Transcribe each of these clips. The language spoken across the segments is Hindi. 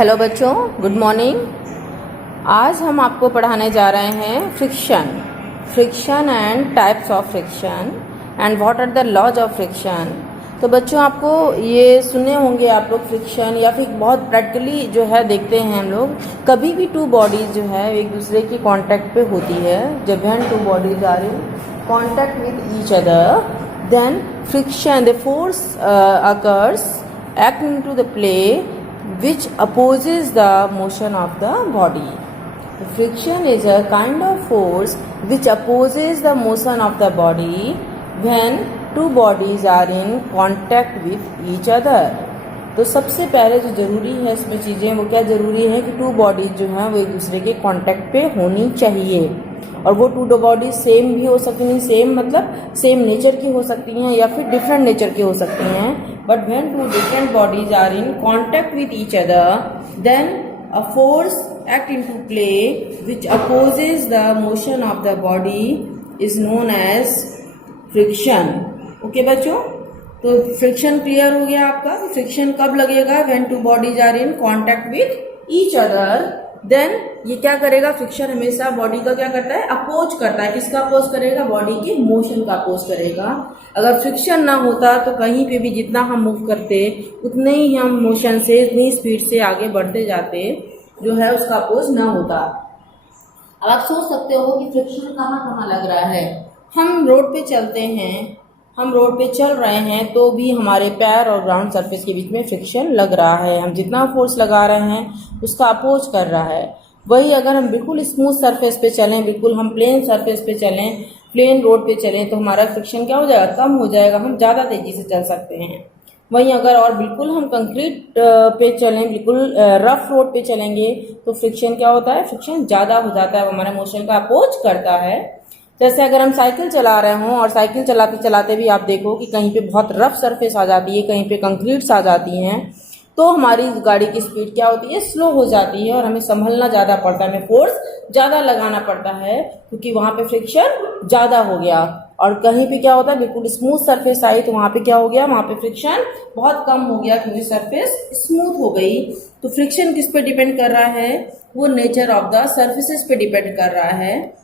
हेलो बच्चों, गुड मॉर्निंग। आज हम आपको पढ़ाने जा रहे हैं friction and types of friction and what are the laws of friction. तो बच्चों, आपको ये सुने होंगे आप लोग फ्रिक्शन, या फिर बहुत प्रैक्टिकली जो है देखते हैं हम लोग। कभी भी टू बॉडीज जो है एक दूसरे की कांटेक्ट पे होती है, जब when two bodies are in contact with each other, then friction the force occurs acting into the play which opposes the motion of the body. The friction is a kind of force which opposes the motion of the body when two bodies are in contact with each other. तो सबसे पहले जो जरूरी है इसमें चीजें, वो क्या जरूरी है कि टू बॉडीज जो हैं वो एक दूसरे के कांटेक्ट पे होनी चाहिए। और वो टू बॉडीज सेम भी हो सकती हैं, सेम मतलब सेम नेचर की हो सकती हैं या फिर डिफरेंट नेचर की हो सकती हैं। But when two different bodies are in contact with each other, then a force act into play which opposes the motion of the body is known as friction. Okay बच्चों, तो फ्रिक्शन क्लियर हो गया आपका। फ्रिक्शन कब लगेगा? When two bodies are in contact with each other, then ये क्या करेगा? फ्रिक्शन हमेशा बॉडी का क्या करता है? अपोज करता है। किसका अपोज करेगा? बॉडी के मोशन का अपोज करेगा। अगर फ्रिक्शन ना होता तो कहीं पे भी जितना हम मूव करते उतने ही हम मोशन से, इतनी स्पीड से आगे बढ़ते जाते, जो है उसका अपोज ना होता। अब आप सोच सकते हो कि फ्रिक्शन कहाँ कहाँ लग रहा है। हम रोड पे चलते हैं, हम रोड पे चल रहे हैं तो भी हमारे पैर और ग्राउंड सरफेस के बीच में फ्रिक्शन लग रहा है। हम जितना फोर्स लगा रहे हैं उसका अपोज कर रहा है। वही अगर हम बिल्कुल स्मूथ सरफेस पे चलें, बिल्कुल हम प्लेन सरफेस पे चलें, प्लेन रोड पे चलें, तो हमारा फ्रिक्शन क्या हो जाएगा? कम हो जाएगा, हम ज़्यादा तेजी से चल सकते हैं। वहीं अगर और बिल्कुल हम कंक्रीट पे चलें, बिल्कुल रफ रोड पे चलेंगे, तो फ्रिक्शन क्या होता है? फ्रिक्शन ज़्यादा हो जाता है, वो हमारे मोशन का अपोज करता है। जैसे अगर हम साइकिल चला रहे हों और साइकिल चलाते चलाते भी आप देखो कि कहीं पे बहुत रफ सरफेस आ जाती है, कहीं पे कंक्रीट्स आ जाती हैं, तो हमारी गाड़ी की स्पीड क्या होती है? स्लो हो जाती है और हमें संभलना ज़्यादा पड़ता है, हमें फोर्स ज़्यादा लगाना पड़ता है, क्योंकि वहाँ पे फ्रिक्शन ज़्यादा हो गया। और कहीं पे क्या होता है? बिल्कुल स्मूथ सरफेस आई तो वहाँ पे क्या हो गया? वहाँ पे फ्रिक्शन बहुत कम हो गया, क्योंकि सरफेस स्मूथ हो गई। तो फ्रिक्शन किस पे डिपेंड कर रहा है? वो नेचर ऑफ द सर्फेसिस पे डिपेंड कर रहा है।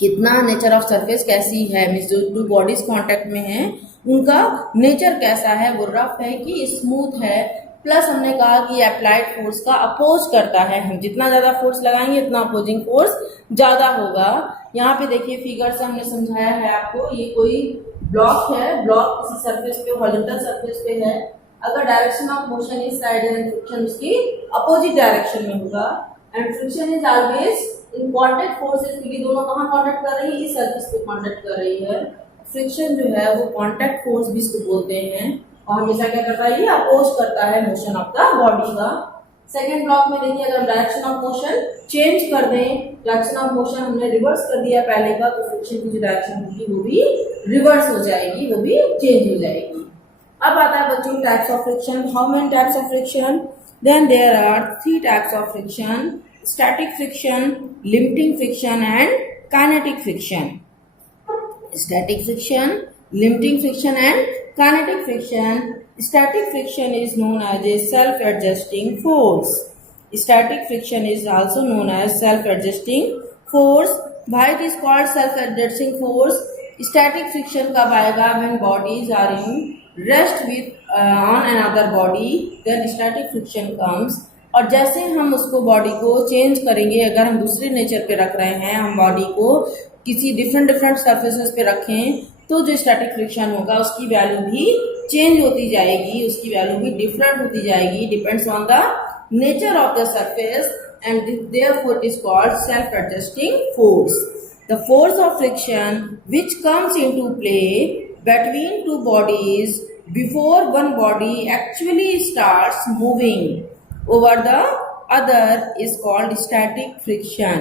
कितना नेचर ऑफ सरफेस कैसी है, मीन्स जो टू बॉडीज कांटेक्ट में हैं उनका नेचर कैसा है, वो रफ है कि स्मूथ है। प्लस हमने कहा कि अप्लाइड फोर्स का अपोज करता है। हम जितना ज्यादा फोर्स लगाएंगे उतना अपोजिंग फोर्स ज्यादा होगा। यहाँ पे देखिए फिगर से हमने समझाया है आपको। ये कोई ब्लॉक है, ब्लॉक किसी सरफेस पे, हॉरिजॉन्टल सरफेस पे है। अगर डायरेक्शन ऑफ मोशन इस साइड है, फ्रिक्शन उसकी अपोजिट डायरेक्शन में होगा। And friction is always in contact forces, क्योंकि दोनों कहाँ कॉन्टेक्ट कर रही है? इस सरफेस पे कॉन्टेक्ट कर रही है। फ्रिक्शन जो है वो कॉन्टेक्ट फोर्स भी इसको बोलते हैं, और हमेशा क्या करता है? ये अपोज करता है मोशन ऑफ द बॉडी का। सेकेंड ब्लॉक में देखिए, अगर डायरेक्शन ऑफ मोशन चेंज कर दें, डायरेक्शन ऑफ मोशन हमने रिवर्स कर दिया पहले का, तो फ्रिक्शन की जो डायरेक्शन होगी वो भी रिवर्स हो जाएगी, वो भी चेंज हो जाएगी। अब आता है बच्चों types of friction. How many types of friction? Then there are 3 types of friction: static friction, limiting friction and kinetic friction. Static friction, limiting friction and kinetic friction. Static friction is known as a self-adjusting force. Static friction is also known as self-adjusting force. Why it is called self-adjusting force? Static friction कब आएगा? When bodies are in rest with on another body, then static friction comes. और जैसे हम उसको बॉडी को चेंज करेंगे, अगर हम दूसरे नेचर पे रख रहे हैं, हम बॉडी को किसी डिफरेंट सरफेसेस पे रखें, तो जो स्टैटिक फ्रिक्शन होगा उसकी वैल्यू भी चेंज होती जाएगी, उसकी वैल्यू भी डिफरेंट होती जाएगी, depends on the nature of the surface, and therefore it is called self adjusting force. The force of friction which comes into play between two bodies before one body actually starts moving over the other is called static friction.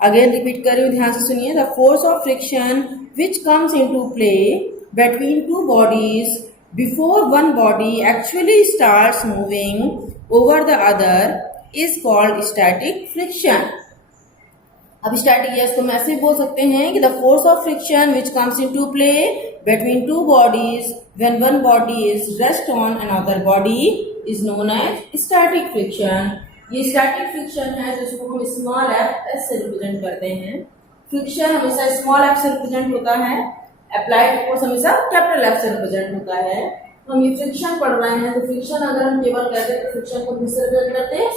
Again repeat कर रही हूँ, ध्यान से सुनिए। The force of friction which comes into play between two bodies before one body actually starts moving over the other is called static friction. अब static yes, तो हम ऐसे बोल सकते हैं कि the force of friction which comes into play between two bodies when one body is rest on another body is known as static friction. ये static friction है जिसको हम स्मॉल एफ एस से रिप्रेजेंट करते हैं. फ्रिक्शन हमेशा स्मॉल एफ से रिप्रेजेंट होता है, अप्लाइड फोर्स हमेशा कैपिटल एफ से रिप्रेजेंट होता है. हम ये फ्रिक्शन पढ़ रहे हैं, तो फ्रिक्शन अगर हम केवल कहते हैं तो फ्रिक्शन को किससे रिप्रेजेंट करते हैं,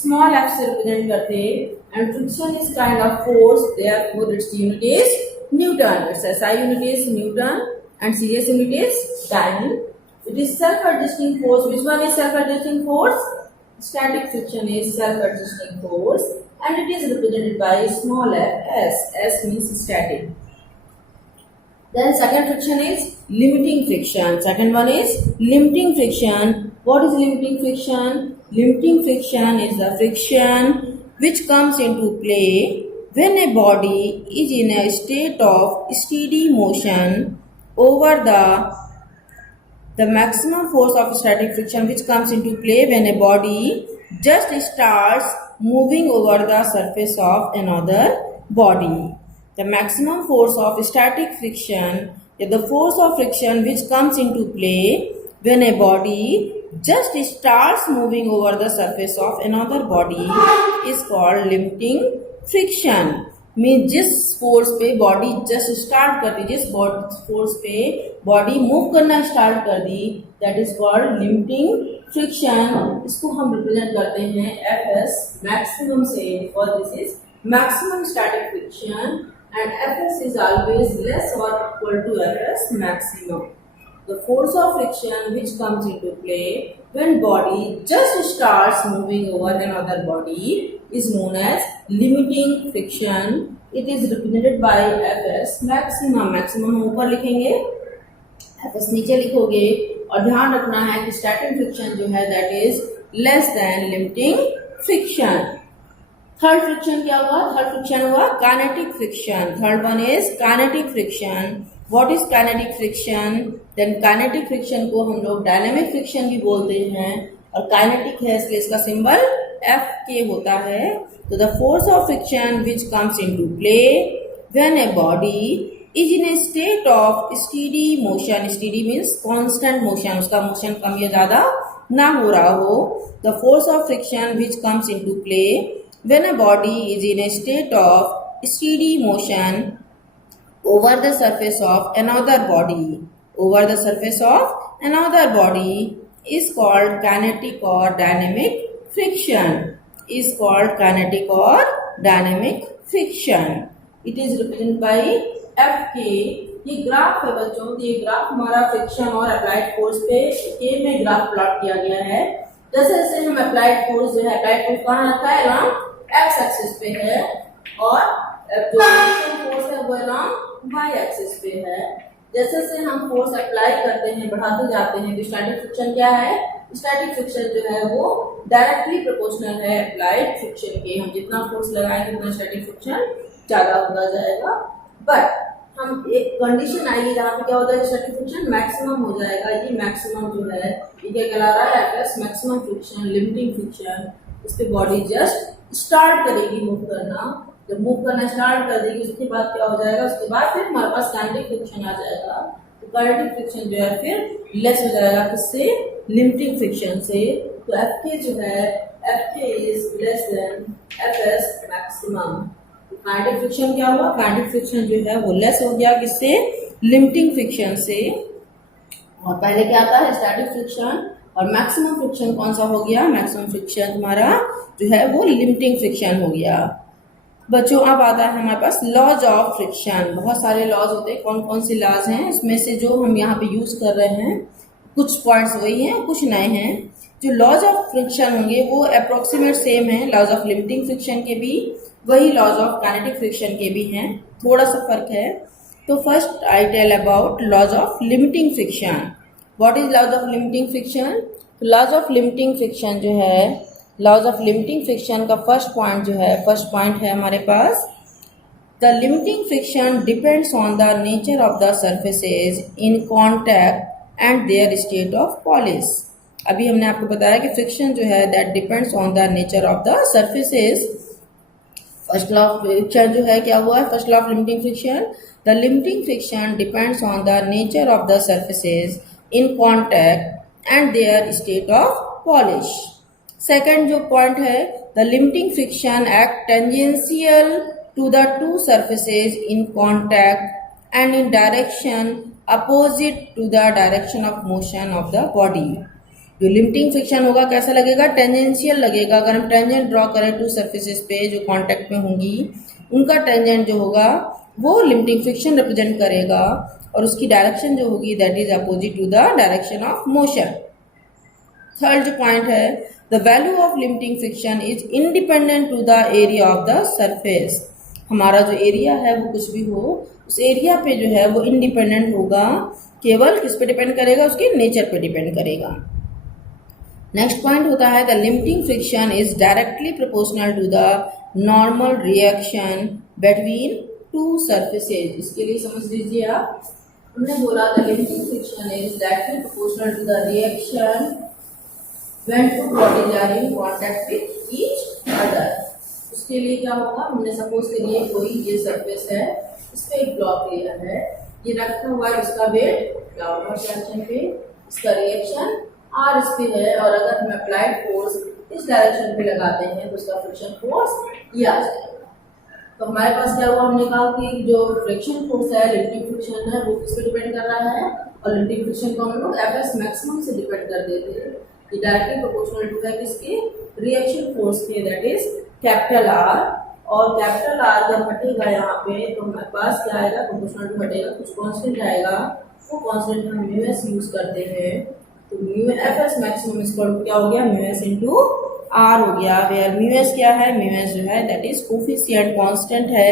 स्मॉल एफ से रिप्रेजेंट करते हैं. And friction is kind of force, therefore its unit is Newton. It's SI unit is Newton and CS unit is Dalton. It is self-adjusting force. Which one is self-adjusting force? Static friction is self-adjusting force, and it is represented by small f s. S means static. Then second friction is limiting friction. Second one is limiting friction. What is limiting friction? Limiting friction is the friction which comes into play when a body is in a state of steady motion over the maximum force of static friction which comes into play when a body just starts moving over the surface of another body. The maximum force of static friction is the force of friction which comes into play when a body just starts moving over the surface of another body is called limiting friction. में जिस फोर्स पे बॉडी जस्ट स्टार्ट कर दी, जिस फोर्स पे बॉडी मूव करना स्टार्ट कर दी, that is called limiting friction. इसको हम रिप्रेजेंट करते हैं एफ एस मैक्सिमम से, और this is maximum static friction and F S is always less और equal to F S maximum. The force of friction which comes into play when body just starts moving over another body is known as limiting friction. It is represented by Fs maximum. Maximum हम ऊपर लिखेंगे, Fs नीचे लिखोगे. और ध्यान रखना है कि static friction जो है that is less than limiting friction. Third friction क्या हुआ? थर्ड फ्रिक्शन हुआ kinetic friction. Third one is kinetic friction. What is kinetic friction? Then kinetic friction को हम लोग डायनेमिक फ्रिक्शन भी बोलते हैं, और काइनेटिक है इसलिए इसका सिंबल एफ के होता है. तो the force of friction which comes into play when a body is in A state of steady motion. Steady means constant motion, उसका मोशन कम या ज्यादा ना हो रहा हो. The force of friction which comes into play when a body is in a state of steady motion over the surface of another body, over the surface of another body is called kinetic or dynamic friction. Is called kinetic or dynamic friction. It is represented by Fk. ये ग्राफ है बच्चों, तो ये ग्राफ हमारा फ्रिक्शन और अप्लाइड फोर्स पे के में ग्राफ प्लॉट किया गया है. जैसे जैसे हम अप्लाइड फोर्स जो है, अप्लाइड फोर्स कहाँ रखा है, अराउंड एक्स एक्सिस पे है, और जो फ्रिक्शन फोर्स है वो अराउंड वाई एक्सिस पे है. जैसे जैसे हम फोर्स अप्लाई करते हैं, बढ़ाते जाते हैं, तो स्टैटिक फ्रिक्शन क्या है? स्टैटिक फ्रिक्शन जो है वो डायरेक्टली प्रोपोर्शनल है अप्लाइड फ्रिक्शन के. हम जितना फोर्स लगाएंगे उतना स्टैटिक फ्रिक्शन ज्यादा होता जाएगा. बट हम एक कंडीशन आएगी जहाँ पे क्या होता है, स्टैटिक फ्रिक्शन मैक्सिमम हो जाएगा. ये मैक्सिमम जो है ये क्या कहला रहा है, FS maximum friction, limiting friction. उसके बॉडी जस्ट स्टार्ट करेगी मूव करना. जब मूव करना स्टार्ट कर देगी उसके बाद क्या हो जाएगा, उसके बाद फिर हमारे पास काइनेटिक फ्रिक्शन आ जाएगा. तो काइनेटिक फ्रिक्शन जो है फिर लेस हो जाएगा, किससे? लिमिटिंग फ्रिक्शन से. तो एफ के जो है, एफ के is less than F S maximum. Kinetic friction क्या हुआ? काइनेटिक फ्रिक्शन जो है वो लेस हो गया, किससे? लिमिटिंग फ्रिक्शन से. और पहले क्या था, स्टैटिक फ्रिक्शन, और मैक्सिमम फ्रिक्शन कौन सा हो गया? मैक्सिमम फ्रिक्शन हमारा जो है वो लिमिटिंग फ्रिक्शन हो गया. बच्चों अब आता है हमारे पास लॉज ऑफ फ्रिक्शन. बहुत सारे लॉज होते हैं. कौन कौन से लॉज हैं? इसमें से जो हम यहाँ पे यूज कर रहे हैं कुछ पॉइंट्स वही हैं, कुछ नए हैं. जो लॉज ऑफ फ्रिक्शन होंगे वो अप्रोक्सीमेट सेम है. लॉज ऑफ लिमिटिंग फ्रिक्शन के भी वही लॉज ऑफ काइनेटिक फ्रिक्शन के भी हैं, थोड़ा सा फर्क है. तो first I tell about laws of limiting friction. What is laws of limiting friction? Laws of limiting friction जो है, लॉज ऑफ लिमिटिंग फ्रिक्शन का फर्स्ट पॉइंट जो है, फर्स्ट पॉइंट है हमारे पास, the limiting friction depends on the nature of the surfaces in contact and their state of polish. अभी हमने आपको बताया कि फ्रिक्शन जो है that depends on the nature of the surfaces. First law of friction जो है क्या हुआ है? First law of limiting friction, the limiting friction depends on the nature of the surfaces in contact and their state of polish. Second जो पॉइंट है, the limiting friction act tangential to the two surfaces in contact and in direction opposite to the direction of motion of the body. जो लिमिटिंग फ्रिक्शन होगा कैसा लगेगा, टेंजेंशियल लगेगा। अगर हम टेंजेंट ड्रॉ करें टू सरफेसेस पे जो कांटेक्ट में होंगी, उनका टेंजेंट जो होगा वो लिमिटिंग फ्रिक्शन रिप्रेजेंट करेगा और उसकी डायरेक्शन जो होगी that is opposite to the direction of motion. Third जो पॉइंट है, the value of limiting friction is independent to the area of the surface. हमारा जो एरिया है वो कुछ भी हो, उस एरिया पे जो है वो इंडिपेंडेंट होगा, केवल किस पे डिपेंड करेगा, उसके नेचर पे डिपेंड करेगा। नेक्स्ट पॉइंट होता है, the limiting friction is directly proportional to the normal reaction between two surfaces. इसके लिए समझ लीजिए आप, हमने बोला the limiting friction is directly proportional to the reaction when two bodies are in contact with each other. उसके लिए क्या होगा, हमने सपोज करिए कोई ये सरफेस है, इस पे एक ब्लॉक लिया है, ये रखा हुआ है, इसका वेट डाउनवर्ड डायरेक्शन पे, इसका रिएक्शन आर इस पे है, और अगर हम अप्लाइड फोर्स इस डायरेक्शन पे लगाते हैं तो उसका फ्रिक्शन फोर्स ये आ जाएगा। तो हमारे पास क्या हुआ, हमने कहा कि जो फ्रिक्शन फोर्स है, लिमिटिंग फ्रिक्शन है, वो किस पे डिपेंड कर रहा है, और लिमिटिंग फ्रिक्शन को हम लोग एफएस मैक्सिमम से डिपेंड कर देते हैं। ये डायरेक्टली प्रोपोर्शनल टू है किसके, रिएक्शन फोर्स के, दैट इज कैपिटल आर। और कैपिटल आर जब हटेगा यहाँ पे तो हमारे पास क्या आएगा, प्रोपोर्शनल टू हटेगा, कुछ कांस्टेंट आएगा, वो कांस्टेंट हम म्यू एस यूज करते हैं। तो mu F S maximum equal to क्या हो गया, म्यू एस इंटू आर हो गया। वेयर म्यू एस क्या है, म्यू एस जो है दैट इज कोफिशिएंट कांस्टेंट है,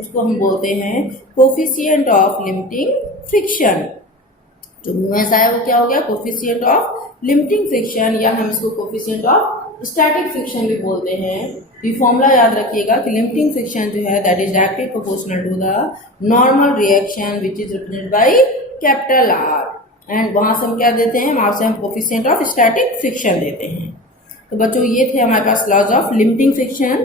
उसको हम बोलते हैं कोफिशिएंट ऑफ लिमिटिंग फ्रिक्शन। जो म्यू एस आया वो क्या हो गया, कोफिशिएंट ऑफ लिमिटिंग फ्रिक्शन, या हम इसको कोफिशिएंट ऑफ स्टैटिक फ्रिक्शन भी बोलते हैं। ये फॉर्मूला याद रखिएगा कि लिमिटिंग फ्रिक्शन जो है that is directly proportional to the normal reaction which is represented by capital R, and वहां से हम क्या देते हैं, वहां से हम कोफिशिएंट ऑफ स्टैटिक फ्रिक्शन देते हैं। तो बच्चों ये थे हमारे पास लॉज ऑफ लिमिटिंग फ्रिक्शन।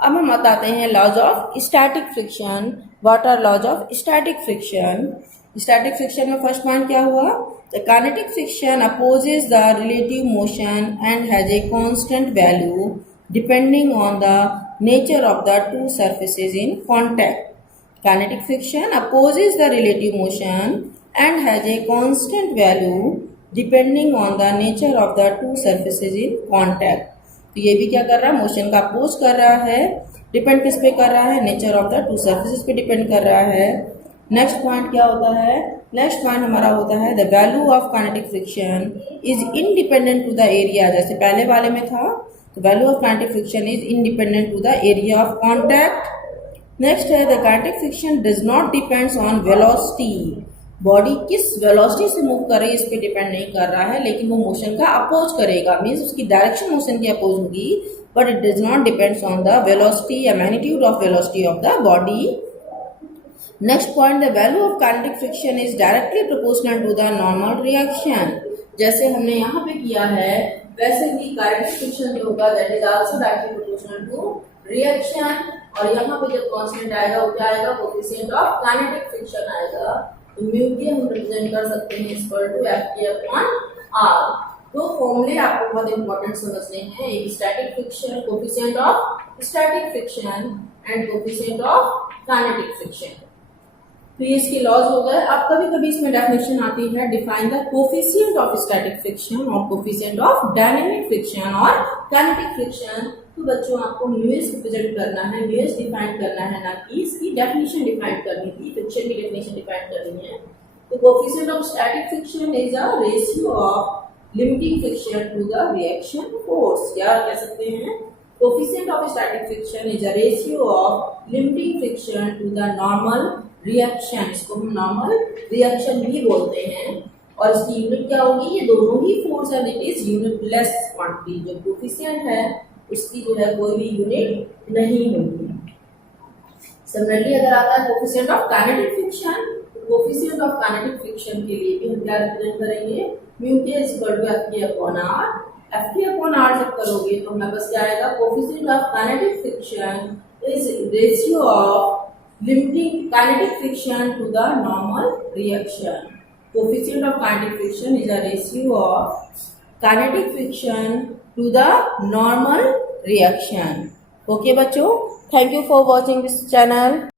अब हम बताते हैं laws of static friction. What are laws of static friction? Static friction में फर्स्ट पॉइंट क्या हुआ, the kinetic friction opposes the relative motion and has a constant value depending on the nature of the two surfaces in contact. Kinetic friction opposes the relative motion and has a constant value depending on the nature of the two surfaces in contact। तो ये भी क्या कर रहा है, मोशन का अपोज कर रहा है, डिपेंड किस पे कर रहा है, nature of the two surfaces पे डिपेंड कर रहा है। नेक्स्ट पॉइंट क्या होता है, नेक्स्ट पॉइंट हमारा होता है the value of kinetic friction is independent to the area. जैसे पहले वाले में था, तो value of kinetic friction is independent to the area of contact. Next है the kinetic friction does not depends on velocity. Body किस वेलोसिटी से मूव कर रही है इस पे डिपेंड नहीं कर रहा है, लेकिन वो मोशन का अपोज करेगा, मीन्स उसकी डायरेक्शन मोशन की अपोज होगी, but it does not depends on the velocity या magnitude of velocity of the body. Next point, the value of kinetic friction is directly proportional to the normal reaction. जैसे हमने यहाँ पे किया है वैसे ही काइनेटिक फ्रिक्शन जो होगा that is also directly proportional to reaction, और यहाँ पे जब कांस्टेंट आएगा वो क्या आएगा, कोएफिशिएंट ऑफ काइनेटिक फ्रिक्शन आएगा। तो म्यू के हम रिप्रेजेंट कर सकते हैं इक्वल टू एफ के अपॉन आर। दो फॉर्मूले आपको बहुत इंपॉर्टेंट समझने हैं, एक static friction, coefficient of static friction and coefficient of kinetic friction. तो ये इसके लॉज हो गए। अब कभी कभी इसमें डेफिनेशन आती है, define the coefficient of static friction और कोएफिशिएंट ऑफ डायनेमिक फ्रिक्शन और काइनेटिक फ्रिक्शन। तो बच्चों आपको म्यूएस रिप्रेजेंट करना है, म्यूएस डिफाइन करना है, ना कि इसकी डेफिनेशन डिफाइन करनी थी, फ्रिक्शन की डेफिनेशन डिफाइन करनी है। तो coefficient of static friction is a ratio of limiting friction to the reaction force. या कह सकते हैं coefficient of static friction is a ratio of limiting friction to the normal reaction. इसको हम नॉर्मल रिएक्शन भी बोलते हैं, और इसकी यूनिट क्या होगी, ये दोनों ही फोर्स है, इट इज यूनिटलेस क्वांटिटी। जो कोएफिशिएंट है इसकी जो है कोई भी यूनिट नहीं होगी। सिमिलरली अगर आता है coefficient of kinetic friction, coefficient of kinetic friction के लिए भी हम क्या रिप्रेजेंट करेंगे, म्यू के इक्वल टू एफ के अपॉन आर। एफ के अपॉन आर जब करोगे तो हमारे पास क्या आएगा, coefficient of kinetic friction is ratio of limiting kinetic friction to the normal reaction. Coefficient of kinetic friction is a ratio of kinetic friction to the normal reaction. Okay बच्चों, thank you for watching this channel.